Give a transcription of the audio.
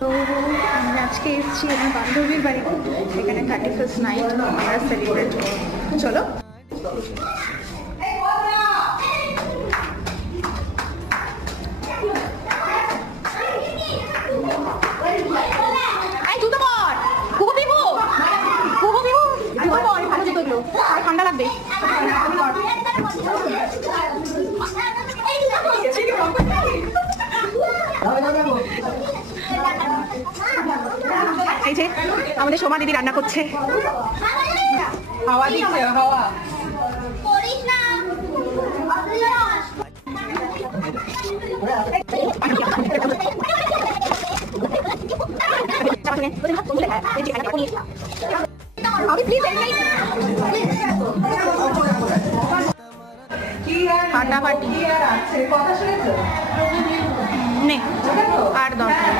তো আমি আজকে এসেছি আমার বান্ধবীর বাড়িতে, সেখানে 31st নাইট আমরা সেলিব্রেট করব। চলো। ঠান্ডা লাগবে। এই যে আমাদের সোমা দিদি রান্না করছে। হাওয়া দিচ্ছে, হাওয়া। ফাটাফাটি কথা শুনেছো? নে আর দরকার